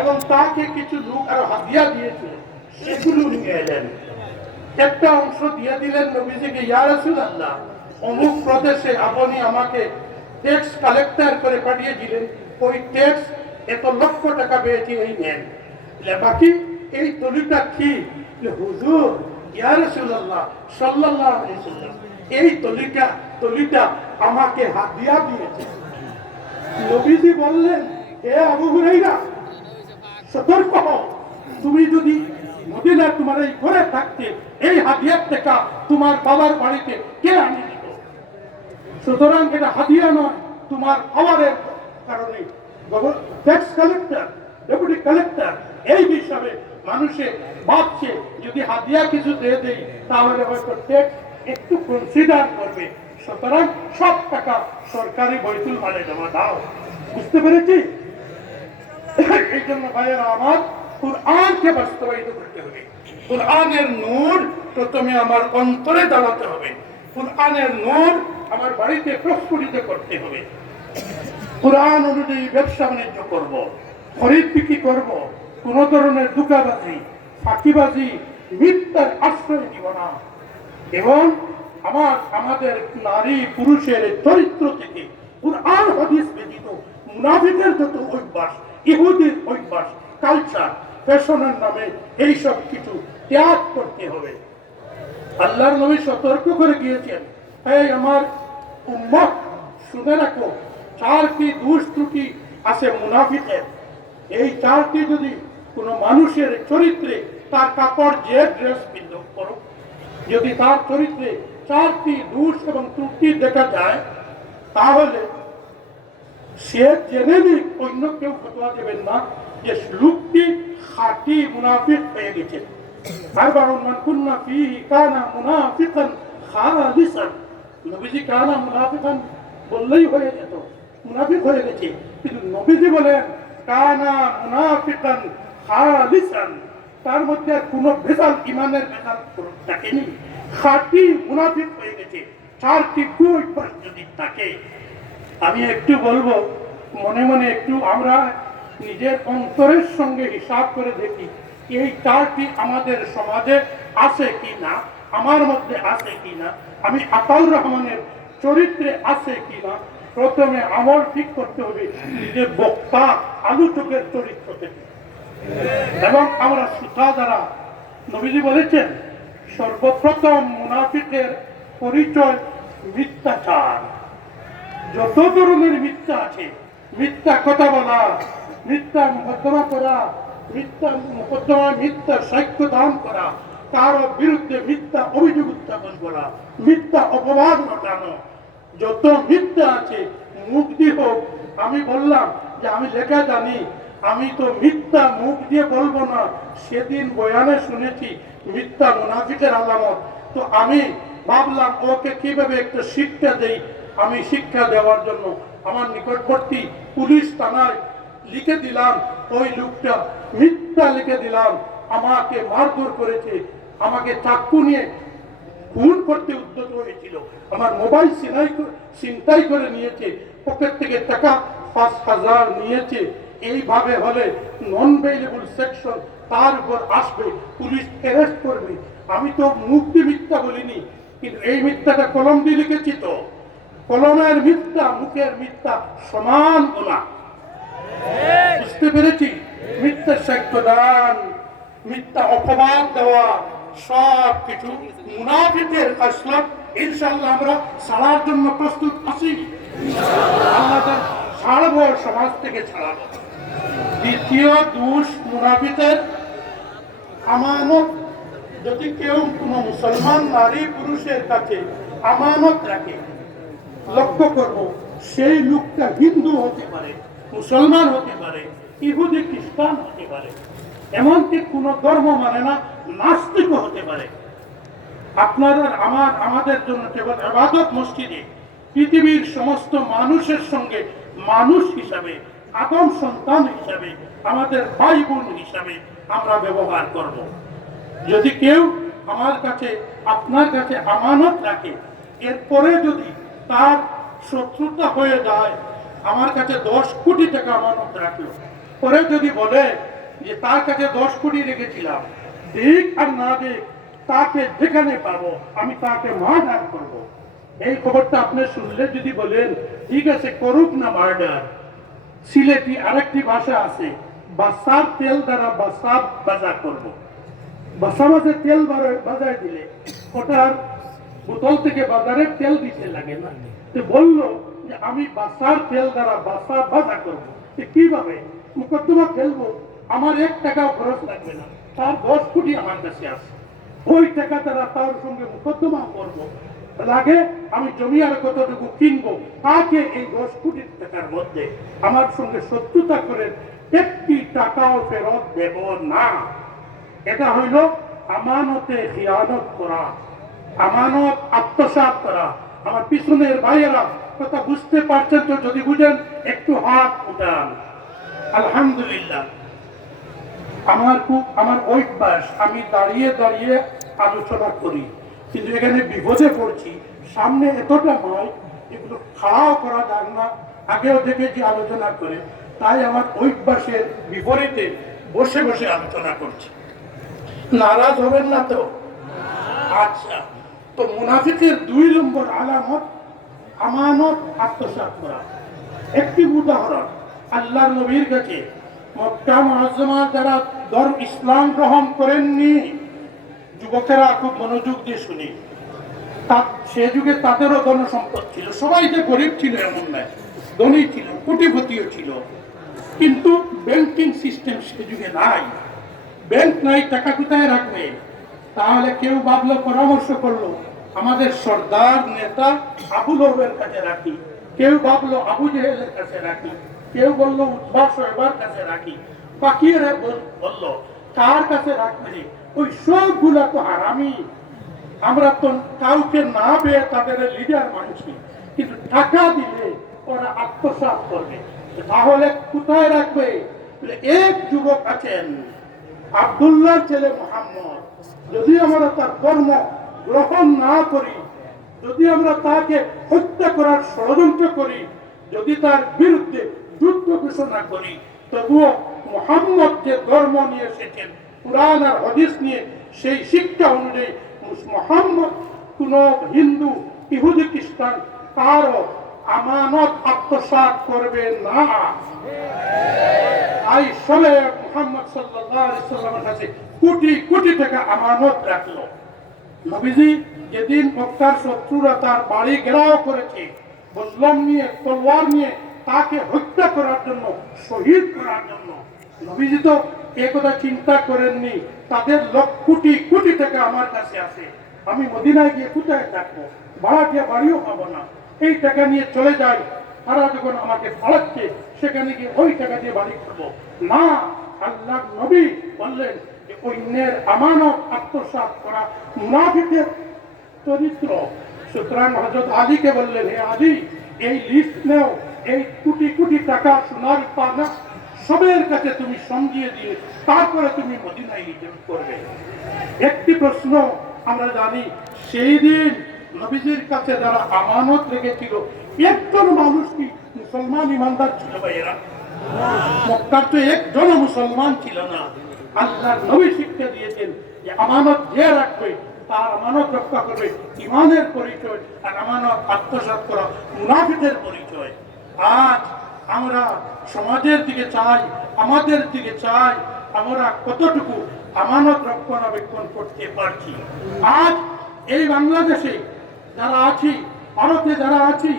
এবং তাকে কিছু লোক আরো হাদিয়া দিয়েছিলেন, সেগুলো নিয়ে এলেন। একটা অংশ দিয়ে দিলেন নবীজিকে, ইয়া রাসূলুল্লাহ অমুক প্রদেশে আপনি আমাকে ট্যাক্স কালেক্টর করে পাঠিয়ে দিলেন, ওই ট্যাক্স এত লক্ষ টাকা পেয়েছি, এই নেন। বাকি এই তলিটা কি? হুজুর ইয়া রাসূলুল্লাহ সাল্লাল্লাহু আলাইহি ওয়াসাল্লাম এই তলিটা আমাকে হাদিয়া দিয়েছে। নবীজি বললেন, হে আবু হুরায়রা সতর্ক হও, তুমি যদি মদিনা তোমার এই ঘরে থাকতে এই হাদিয়ার টাকা তোমার বাবার বাড়িতে কে আনি দিত? সুতরাং এটা হাদিয়া নয়, তোমার পাওয়ারের কারণে ট্যাক্স কালেক্টর, ডেপুটি কালেক্টর এই হিসাবে মানুষে ভাবছে যদি হাদিয়া কিছু দিয়ে দেই তাহলে হয়তো ট্যাক্স একটু কনসিডার করবে, সুতরাং সব টাকা সরকারি বৈতুল মালে জমা দাও। বুঝতে পেরেছি? এই জন্য ভাইয়েরা আমার, কোরআনকে বাস্তবায়িত করতে হবে। কোরআনের নূর প্রথমে আমার অন্তরে দাঁড়াতে হবে, কোরআনের নূর আমার বাড়িতে প্রস্ফুটিত করতে হবে। কোরআন অনুযায়ী ব্যবসা বাণিজ্য করবো, খরিদ বিক্রি করবো, কোন ধরনের ধোঁকাবাজি, ফাঁকিবাজি, মিথ্যার আশ্রয় দিব না। এবং আমাদের নারী পুরুষের চরিত্র থেকে কোরআন হাদিস ব্যতীত মুনাফিকের যত অভ্যাস, ইহুদির অভ্যাস, কালচার, ফ্যাশনের নামে এইসব কিছু ত্যাগ করতে হবে। আল্লাহর নবী সতর্ক করে গিয়েছেন, এই আমার উম্মত শুনে রাখো, 4টি দোষ ত্রুটি আছে মুনাফিকের। এই 4টি যদি কোনো মানুষের চরিত্রে, তার কাপড় যে ড্রেস পিন্ধ করো, যদি তার চরিত্রে 4টি দোষ এবং ত্রুটি দেখা যায়, তাহলে সে জেনে নিক, অন্য কেউ ফতোয়া দেবেন না যে লোকটি খাঁটি মুনাফিক হয়ে গেছে। আরবাউন মান কুন্না ফীহি কানা মুনাফিকান খালিসান। নবীজি কানা মুনাফিকান বললেই হয়ে যেত, মুনাফিক হয়ে গেছে। কিন্তু নবীজি বলেন কানা মুনাফিকান খালিসান, তার মধ্যে আর কোনো ভেজাল, ইমানের ভেজাল থাকেনি, খাঁটি মুনাফিক হয়ে গেছে। 4টি কুঅভ্যাস যদি থাকে, আমি একটু বলবো, মনে মনে একটু আমরা নিজের অন্তরের সঙ্গে হিসাব করে দেখি, এই 4টি আমাদের সমাজে আছে কি না, আমার মধ্যে আছে কি না, আমি আতাউর রহমানের চরিত্রে আছে কি না। প্রথমে আমল ঠিক করতে হবে নিজের বক্তা আলোচকের চরিত্র থেকে। এবং আমরা শ্রোতা যারা, নবীজি বলেছেন সর্বপ্রথম মুনাফিকের পরিচয় মিথ্যাচার। যত ধরনের মিথ্যা আছে, মিথ্যা কথা বলা, মিথ্যা মোকদ্দমা করা, মিথ্যা মোকদ্দমায় মিথ্যা সাক্ষ্য দান করা, কারো বিরুদ্ধে মিথ্যা অভিযোগ উত্থাপন করা, মিথ্যা অপবাদ ঘটানো, যত মিথ্যা আছে মুখ দিয়ে হোক। আমি বললাম যে আমি লেখা জানি, আমি তো মিথ্যা মুখ দিয়ে বলবো না। সেদিন বয়ানে শুনেছি মিথ্যা মুনাফিকের আলামত, তো আমি ভাবলাম ওকে কিভাবে একটা শিক্ষা দেই। আমি শিক্ষা দেওয়ার জন্য আমার নিকটবর্তী পুলিশ থানায় লিখে দিলাম, ওই লোকটা মিথ্যা লিখে দিলাম, আমাকে মারধর করেছে, আমাকে চাকু নিয়ে খুন করতে উদ্যত হয়েছিল, আমার মোবাইল ছিনতাই করে নিয়েছে, পকেট থেকে টাকা 5,000 নিয়েছে। এইভাবে হলে নন বেইলেবল সেকশন তার উপর আসবে, পুলিশ অ্যারেস্ট করবে। আমি তো মুখ দিয়ে মিথ্যা বলিনি, কিন্তু এই মিথ্যাটা কলম দিয়ে লিখেছি। তো কলমের মিথ্যা মুখের মিথ্যা সমান গোনা। বুঝতে পেরেছি? মিথ্যা সাক্ষ্য দান, মিথ্যা অপবাদ দেওয়া, সব কিছু মুনাফিকের খাসলত। ইনশাআল্লাহ আমরা ছাড়ার জন্য প্রস্তুত আছি। আল্লাহ ছাড়বো, সমাজ থেকে ছাড়াবো। দ্বিতীয় দোষ মুনাফিকের আমানত। যদি কেউ কোনো মুসলমান নারী পুরুষের কাছে আমানত রাখে, লক্ষ্য করব সেই লোকটা হিন্দু হতে পারে, মুসলমান হতে পারে, ইহুদি খ্রিস্টান হতে পারে, এমনকি কোন ধর্ম মানে না, নাস্তিকও হতে পারে। আপনারা আমাদের জন্য কেবল ইবাদত মসজিদে পৃথিবীর সমস্ত মানুষের সঙ্গে মানুষ হিসাবে, আদম সন্তান হিসাবে, আমাদের ভাই বোন হিসাবে আমরা ব্যবহার করব। যদি কেউ আমার কাছে, আপনার কাছে আমানত রাখে, এরপরে যদি তার শত্রুতা হয়ে যায়, আমার কাছে 10 কোটি টাকা আমানত রাখলো, পরে যদি বলে যে তার কাছে 10 কোটি রেখেছিলাম, দেখ আর না দেখ, তাকে যেখানে পাবো আমি তাকে মার্ডার করব। এই খবরটা আপনি শুনলে যদি বলেন ঠিক আছে করুক না মার্ডার। সিলেটি আরেকটি ভাষা আছে, বাসার তেল দ্বারা বাসা বাজা করব। বাসা মাঝে তেল বাজায় দিলে ওটার বোতল থেকে বাজারে তেল দিতে লাগে না। তো বললো যে আমি বাসার তেল দ্বারা বাসা বাজা করবো। কিভাবে মোকদ্দমা ফেলবো? আমার 1 টাকাও খরচ লাগবে না, তার 10 কোটি আমার কাছে আছে, ওই টাকা দ্বারা তার সঙ্গে মোকদ্দমা করবো। লাগে আমি জমি আর কতটুকু কিনবো, তাকে এই 10 কোটি টাকার মধ্যে আমার সঙ্গে শত্রুতা করে 1টি টাকাও ফেরত দেব না। এটা হইল আমানতে খিয়ানত করা, আমানত আত্মসাৎ করা। আমার পিছনের ভাইয়েরা কথা বুঝতে পারছেন তো? যদি বুঝেন একটু হাত উঠান। আলহামদুলিল্লাহ। আমার অভ্যাস, আমি দাঁড়িয়ে দাঁড়িয়ে আলোচনা করি, কিন্তু এখানে বিপদে পড়ছি। সামনে এতটা নয়, এগুলো খাড়াও করা যায় না, আগেও দেখেছি আলোচনা করে, তাই আমার অভ্যাসের বিপরীতে বসে বসে আলোচনা করছি। নারাজ হবেন না তো? আচ্ছা, তো মুনাফিকের 2 নম্বর আলামত আমানত আত্মসাৎ করা। একটি উদাহরণ আল্লাহর নবীর কাছে মক্কা মুআজ্জামা যারা ধর্ম ইসলাম গ্রহণ করেননি, যুবকেরা খুব মনোযোগ দিয়ে শুনি, সে যুগে তাদেরও ধনসম্পদ ছিল, সবাই যে গরিব ছিল এমন নয়, ধনী ছিল, কোটিপতিও ছিল, কিন্তু ব্যাংকিং সিস্টেম সে যুগে নাই। ব্যাংক নাই, টাকা কোথায় রাখবে? তাহলে কেউ ভাবলো, পরামর্শ করলো আমাদের সর্দার নেতা আবু লহবের কাছে রাখি, কেউ ভাবলো আবু জেহেলের কাছে রাখি, কেউ বললো উৎবা শোয়বার কাছে রাখি, বাকিরা বললো কার কাছে রাখবে? ওই সবগুলা তো হারামি, আমরা তো কাউকে না পেয়ে তাদের লিডার মানছি, কিন্তু টাকা দিলে ওরা আত্মসাৎ করবে। তাহলে কোথায় রাখবে? এক যুবক আছেন আব্দুল্লাহ ছেলে মোহাম্মদ, যদি আমরা তার কর্ম গ্রহণ না করি, যদি আমরা তাকে হত্যা করার ষড়যন্ত্র করি, যদি তার বিরুদ্ধে যুদ্ধ ঘোষণা করি, তবুও মোহাম্মদ যে ধর্ম নিয়ে এসেছেন কুরআন আর হাদিস নিয়ে, সেই শিক্ষা অনুযায়ী মোহাম্মদ কোন হিন্দু, ইহুদি, খ্রিস্টান কারো আমানত আত্মসাৎ করবে না। এই সবে মুহাম্মদ সাল্লাল্লাহু আলাইহি সাল্লামের কাছে কোটি কোটি টাকা আমানত রাখলো। নবীজি যেদিন মক্কার শত্রুরা তার বাড়ি ঘেরাও করেছে বল্লম নিয়ে, তলোয়ার নিয়ে তাকে হত্যা করার জন্য, শহীদ করার জন্য, নবীজি তো একথা চিন্তা করেননি তাদের কোটি কোটি টাকা আমার কাছে আছে, আমি মদিনায় গিয়ে কোথায় থাকবো, ভাড়া দিয়ে বাড়িও পাবো না, এই টাকা নিয়ে চলে যাই, তারা যখন আমাকে ফালাচ্ছে সেখানে গিয়ে ওই টাকা দিয়ে বাড়ি করবো না। আল্লাহ নবী বললেন যে অন্যের আমানত আত্মসাৎ করা মুনাফিকের চরিত্র। সুতরাং হযরত আলীকে বললেন, হে আলী, এই লিস্ট নেও, এই কোটি কোটি টাকা সোনার পানা সবের কাছে তুমি সমঝিয়ে দিয়ে তারপরে তুমি মদিনায় হিজরত করবে। একটি প্রশ্ন আমরা জানি, সেই দিন নবীজির কাছে যারা আমানত রেখেছিল একজন মানুষ কি মুসলমান ইমানদার ছিল? ভাইয়েরা, মক্কার তো একজন মুসলমান ছিল না। আল্লাহর নবী শিক্ষা দিয়েছেন যে আমানত যে রাখবে তার আমানত রক্ষা করবে ইমানের পরিচয়, আর আমানত আত্মসাৎ করা মুনাফিকের পরিচয়। আজ আমরা সমাজের দিকে চাই, আমাদের দিকে চাই, আমরা কতটুকু আমানত রক্ষণাবেক্ষণ করতে পারছি? আজ এই বাংলাদেশে যারা আছি, ভারতে যারা আছি,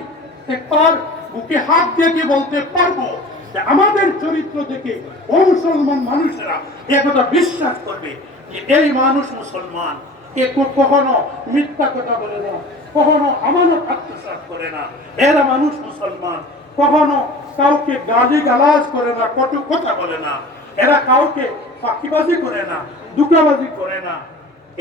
একবার বুকে হাত দিয়ে বলতে পারবো যে আমাদের চরিত্র দেখে ও মুসলমান মানুষেরা একথা বিশ্বাস করবে যে এই মানুষ মুসলমান, এ কখনো মিথ্যা কথা বলে না, কখনো আমানত আত্মসাৎ করে না, এরা মানুষ মুসলমান, কখনো কাউকে গালি গালাজ করে না, কটু কথা বলে না, এরা কাউকে ফাঁকিবাজি করে না, দুঃখাবাজি করে না।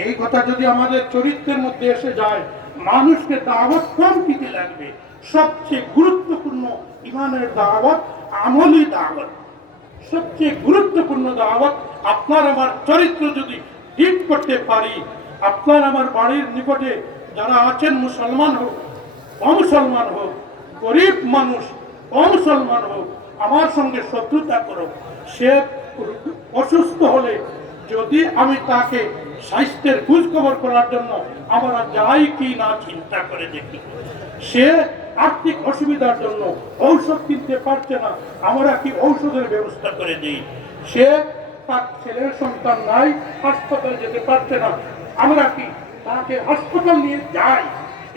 এই কথা যদি আমাদের চরিত্রের মধ্যে এসে যায়, মানুষকে দাওয়াত কম দিতে লাগবে। সবচেয়ে গুরুত্বপূর্ণ ইমানের দাওয়াত আমলি দাওয়াত, সবচেয়ে গুরুত্বপূর্ণ দাওয়াত। আপনার আমার চরিত্র যদি ঠিক করতে পারি, আপনার আমার বাড়ির নিকটে যারা আছেন, মুসলমান হোক অমুসলমান হোক, গরিব মানুষ অমুসলমান হোক, আমার সঙ্গে শত্রুতা করো, সে অসুস্থ হলে যদি আমি তাকে স্বাস্থ্যের খোঁজ খবর করার জন্য আমরা যাই কি না চিন্তা করে দেখি, সে আর্থিক অসুবিধার জন্য ঔষধ কিনতে পারছে না, আমরা কি ঔষধের ব্যবস্থা করে দিই। সে তার ছেলের সন্তান নাই, হাসপাতালে যেতে পারছে না, আমরা কি তাকে হাসপাতাল নিয়ে যাই।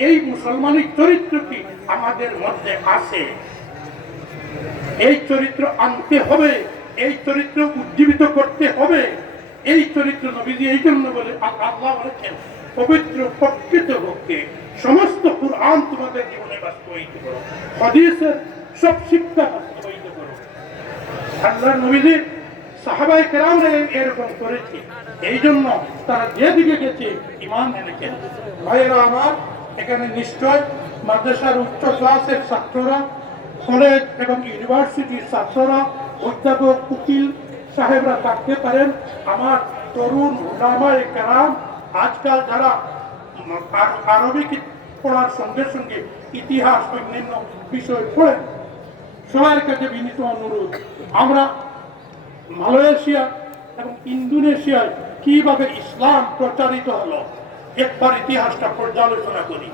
এই মুসলমানের চরিত্র কি আমাদের মধ্যে আছে? এই চরিত্র আনতে হবে, এই চরিত্র উজ্জীবিত করতে হবে। এই চরিত্র নবীজি এই জন্য বলে, আল্লাহ বলেছেন পবিত্র প্রকৃত পক্ষে সমস্ত কুরআন তোমাদের জীবনে বাস্তবায়িত করো, হাদিসের সব শিক্ষা বাস্তবায়িত করো। আল্লাহ নবীজি সাহাবায়ে কেরামরা এরকম করেছে, এই জন্য তারা যেদিকে গেছে ঈমান এনেছেন। ভাইয়েরা আমার, এখানে নিশ্চয় মাদ্রাসার উচ্চ ক্লাসের ছাত্ররা, কলেজ এবং ইউনিভার্সিটির ছাত্ররা, অধ্যাপক, উকিল সাহেবরা থাকতে পারেন। আমার তরুণ উলামায়ে কেরাম, আজকাল যারা আরবিক পড়ার সঙ্গে সঙ্গে ইতিহাস অন্যান্য বিষয় পড়েন, সবার কাছে বিনীত অনুরোধ, আমরা মালয়েশিয়া এবং ইন্দোনেশিয়ায় কিভাবে ইসলাম প্রচারিত হলো একবার ইতিহাসটা পর্যালোচনা করি।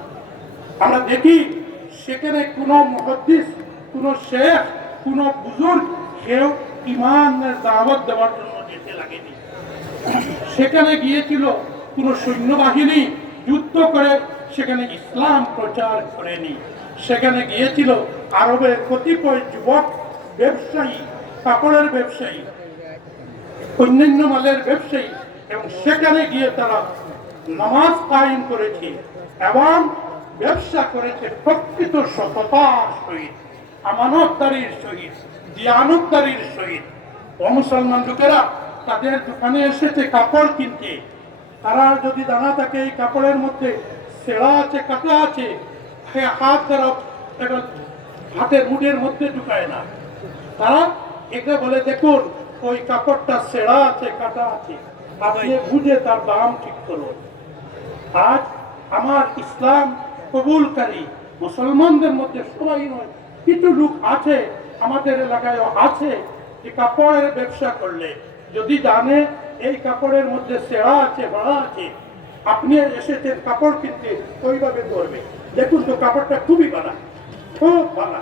আমরা দেখি সেখানে কোনো মুহাদ্দিস, কোনো শেখ, কোনো বুজুর্গ কেউ ইমানের দাওয়াত দেওয়ার জন্য যেতে লাগেনি। সেখানে গিয়েছিল কোন সৈন্যবাহিনী যুদ্ধ করে সেখানে ইসলাম প্রচার করেনি। সেখানে গিয়েছিল আরবের কতিপয় যুবক ব্যবসায়ী, কাপড়ের ব্যবসায়ী, অন্যান্য মালের ব্যবসায়ী, এবং সেখানে গিয়ে তারা নামাজ কায়েম করেছে এবং ব্যবসা করেছে প্রকৃত সততার সহিত, আমানতদারির সহিত, দিয়ানতদারির সহিত। মুসলমান লোকেরা তাদের দোকানে এসেছে কাপড় কিনতে। তারা যদি জানা থাকে এই কাপড়ের মধ্যে ছেঁড়া আছে, কাটা আছে, হাত দ্বারা এটা হাতের মুঠের মধ্যে ঢুকায় না। তারা একে বলে দেখুন ওই কাপড়টা ছেঁড়া আছে, কাটা আছে, আপনি বুঝে তার দাম ঠিক করুন। আজ আমার ইসলাম কবুলকারী মুসলমানদের মধ্যে সবাই নয়, কিছু লোক আছে, আমাদের এলাকায়ও আছে, যে কাপড়ের ব্যবসা করলে যদি জানে এই কাপড়ের মধ্যে ছেঁড়া আছে, ভাড়া আছে, আপনি এসেছেন কাপড় কিনতে, ওইভাবে করবে। দেখুন তো কাপড়টা খুবই ভালো, খুব ভালো।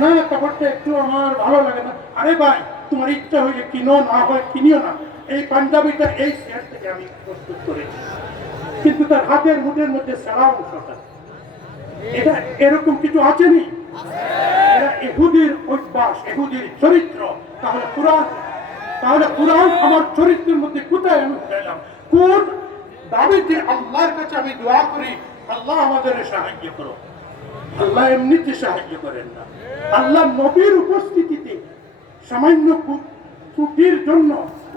না কাপড়টা একটু আমার ভালো লাগে না, আরে ভাই তোমার ইচ্ছা হইলে কিনো, না হয় কিনিও না। এই পাঞ্জাবিটা এই সেট থেকে আমি প্রস্তুত করেছি, কিন্তু তার হাতের মুঠের মধ্যে সারা অংশটা এটা এরকম কিছু আছেনি। এরা ইহুদির অভ্যাস, ইহুদির চরিত্র। তাহলে কোরআন আমার চরিত্রের মধ্যে কোথায় আমি উঠাইলাম? কোন দাবিতে আল্লাহর কাছে আমি দোয়া করি, আল্লাহ আমাদের সাহায্য করো। আল্লাহ এমনিতে সাহায্য করেন না। আল্লাহ নবীর উপস্থিতিতে সামান্য ত্রুটির জন্য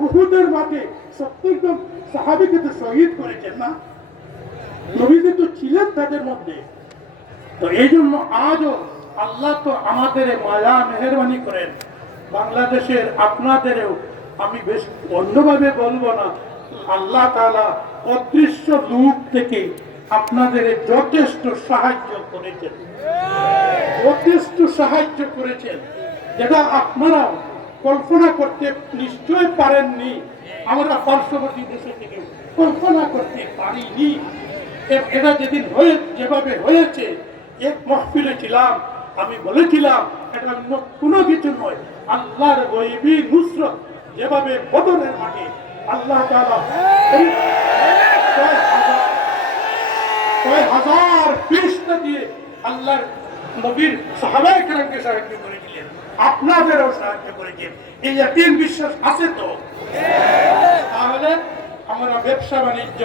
উহুদের মাঠে 70 জন সাহাবীকে তো শহীদ করেছেন না? নবীজি তো ছিলেন তাদের মধ্যে। তো এই জন্য আজও আল্লাহ তো আমাদের মায়া মেহেরবানি করেন। বাংলাদেশের আপনাদেরও আমি বেশ অন্যভাবে বলবো না, আল্লাহ তাআলা অদৃশ্য লোক থেকে আপনাদের যথেষ্ট সাহায্য করেছেন, যথেষ্ট সাহায্য করেছেন, যেটা আপনারা কল্পনা করতে নিশ্চয় পারেননি। আমরা পার্শ্ববর্তী দেশে থেকে কল্পনা করতে পারিনি। এটা যেদিন যেভাবে হয়েছে, এক মহফিলে ছিলাম, আমি বলেছিলাম এটা অন্য কোনো কিছু নয়, আল্লাহর গয়বী নুসরত। যেভাবে বদরের মাঠে আল্লাহ তাআলা 6,000 ফেরেশতা দিয়ে আল্লাহর নবীর সাহাবায়ে কেরামকে সাহায্য করেছিলেন, আপনাদেরও সাহায্য করেছেন। এই ইয়াকিন বিশ্বাস আছে তো? তাহলে আমরা ব্যবসা বাণিজ্য,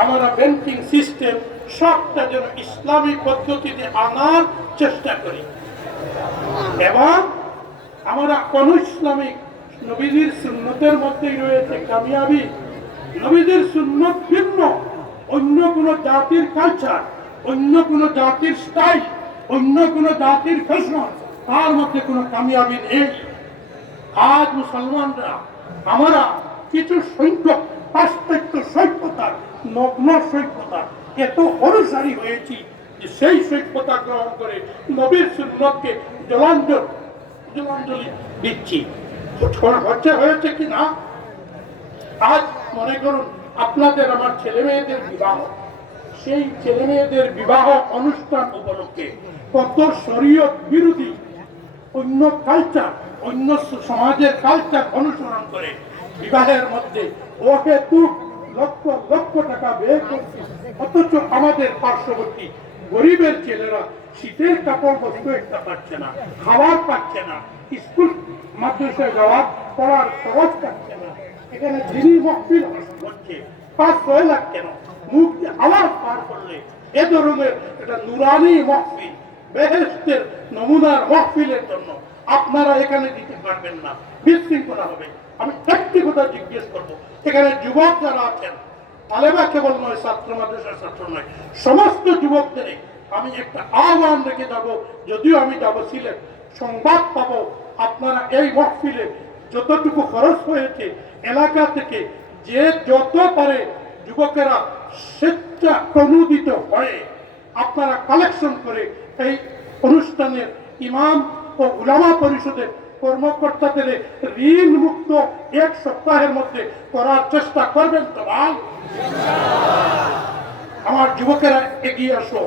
আমরা ব্যাংকিং সিস্টেম সবটা যেন ইসলামী পদ্ধতিতে আনার চেষ্টা করি, এবং আমরা কোন ইসলামিক নবীজির সুন্নতের মধ্যেই রয়েছে কামিয়াবি। নবীজির সুন্নত ভিন্ন, অন্য কোন জাতির কালচার, অন্য কোন জাতির স্টাইল, অন্য কোন জাতির ফ্যাশন, তার মধ্যে কোনো কামিয়াবি নেই। আজ মুসলমানরা আমরা কিছু সংখ্যক পাশ্চাত্য সভ্যতার, নগ্ন সভ্যতার এত অনুসারী হয়েছি যে সেই সভ্যতা গ্রহণ করে নবীর সুন্নতকে জলাঞ্জলি দিচ্ছি। হয়েছে কি না? আজ মনে করুন আপনাদের আমার ছেলে মেয়েদের বিবাহ, সেই ছেলে মেয়েদের বিবাহ অনুষ্ঠান উপলক্ষে কত শরীয়ত বিরোধী অন্য কালচার, অন্য সমাজের কালচার অনুসরণ করে বিবাহের মধ্যে অহেতুক লক্ষ লক্ষ টাকা ব্যয় করছে। অথচ আমাদের পার্শ্ববর্তী গরিবের ছেলেরা শীতের কাপড় বস্ত্র একটা পাচ্ছে না, খাবার পাচ্ছে না, স্কুল মাদ্রাসায় যাওয়ার পড়ার খরচ পাচ্ছে না। এখানে যিনি মহফিল হচ্ছে 5-6 লাখ কেন, মুখ দিয়ে আওয়াজ পার করলে এ ধরনের একটা নুরানি মহফিল, বেহেশতের নমুনার মহফিলের জন্য আপনারা এখানে দিতে পারবেন না, বিশৃঙ্খলা হবে। আমি একটি কথা জিজ্ঞেস করবো, এখানে যুবক যারা আছেন, তালেবা কেবল নয়, ছাত্র মাদ্রাসার ছাত্র নয়, সমস্ত যুবকদের আমি একটা আহ্বান রেখে যাব, যদিও আমি যাবো সিলেট, সংবাদ পাবো আপনারা এই মহফিলে যতটুকু খরচ হয়েছে এলাকা থেকে যে যত পারে যুবকেরা স্বেচ্ছা প্রণোদিত হয়ে আপনারা কালেকশন করে এই অনুষ্ঠানের ইমাম ও উলামা পরিষদের কর্মকর্তাদের ঋণ মুক্ত 1 সপ্তাহের মধ্যে করার চেষ্টা করবেন তো ভাই? আমার যুবকেরা এগিয়ে আসো।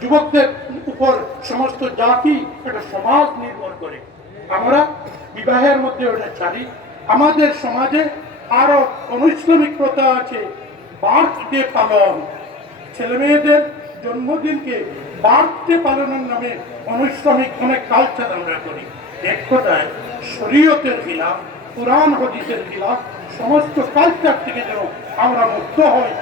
যুবকদের উপর সমস্ত জাতি একটা সমাজ নির্ভর করে। আমরা বিবাহের মধ্যে ওটা চাই। আমাদের সমাজে আরো অনৈসলামিক প্রথা আছে, বার্থডে পালন, ছেলে মেয়েদের জন্মদিনকে বার্থডে পালনের নামে অনৈসলামিক অনেক কালচার আমরা করি। এক কথায় শরীয়তের খিলাফ, কুরআন হাদিসের খিলাফ, সমস্ত কালচার থেকে যেন আমরা মুক্ত হই,